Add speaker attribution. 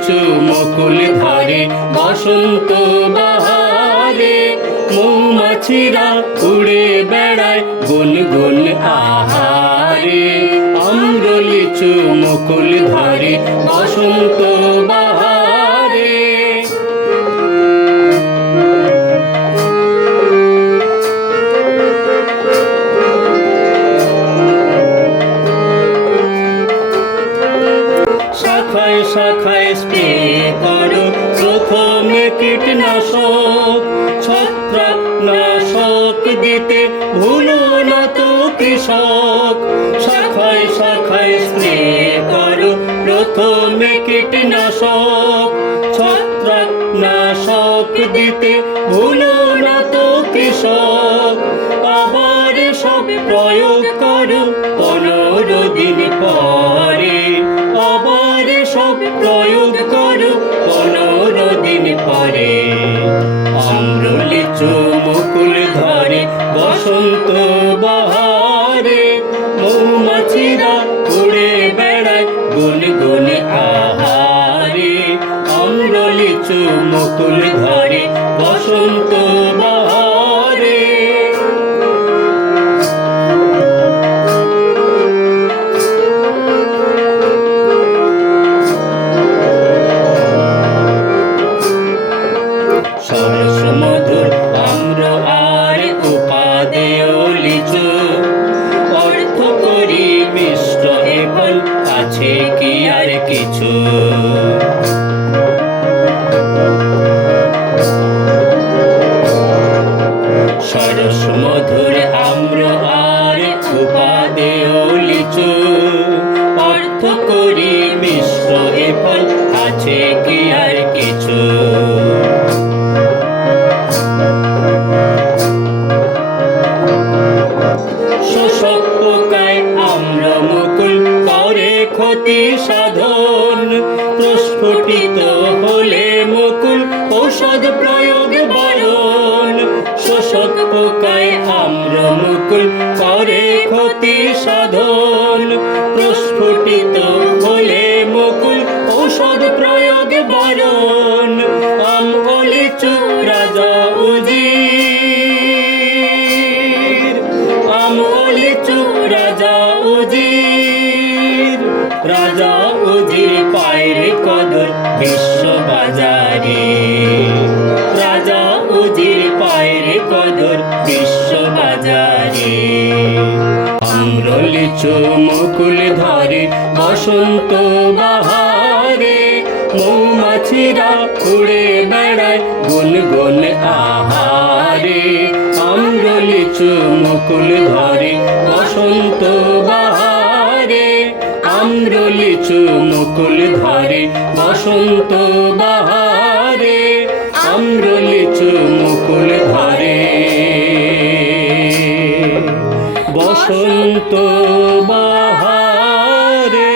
Speaker 1: লিচু মুকুল ধরে, বসন্ত বাহারে, মৌমাছিরা উড়ে বেড়ায় গুনগুন আহারে। আম্র লিচু মুকুল ধরে, বসন্ত বাহারে। শাখায় শাখায় স্প্রে করো প্রথমে কীটনাশক ছত্রাক নাশক দিতে ভুলো না তো কৃষক। শাখায় শাখায় স্প্রে করো প্রথমে কীটনাশক ছত্রাক নাশক দিতে ভুলো না তো কৃষক। আবার সব প্রয়োগ করো প্রয়োগ করো পনেরো দিন পরে। আম্র চুমুকুল মুকুল ধরে, বসন্ত বাহারে। মৌমাছিরা উড়ে বেড়ায় গুন গুন আহারে। আম্র চুমুকুল মুকুল ধরে মধুর আম্র আর উপাদেয় লিচু। অর্থ করি মিশ্র এ ফল, আছে কি আর কিছু? শোষক পোকায় মুকুল করে ক্ষতি সাধন। প্রস্ফুটিত হলে মুকুল ঔষধ শোষক পোকায় আম্র মুকুল করে ক্ষতি সাধন। প্রস্ফুটিত হলে মুকুল ঔষধ প্রয়োগ বারণ। আম লিচু রাজা উজির। আমলিচু রাজা উজির। রাজা উজির পায়ের কদর বিশ্ব বাজারে। মুকুল ধরে বসন্ত বাহারে, মৌমাছিরা উড়ে বেড়ায় গুন গুন আহারে। আম্র লিচু মুকুল ধরে বসন্ত বাহারে আম্র লিচু মুকুল ধরে বসন্ত বাহারে। বসন্ত বাহারে।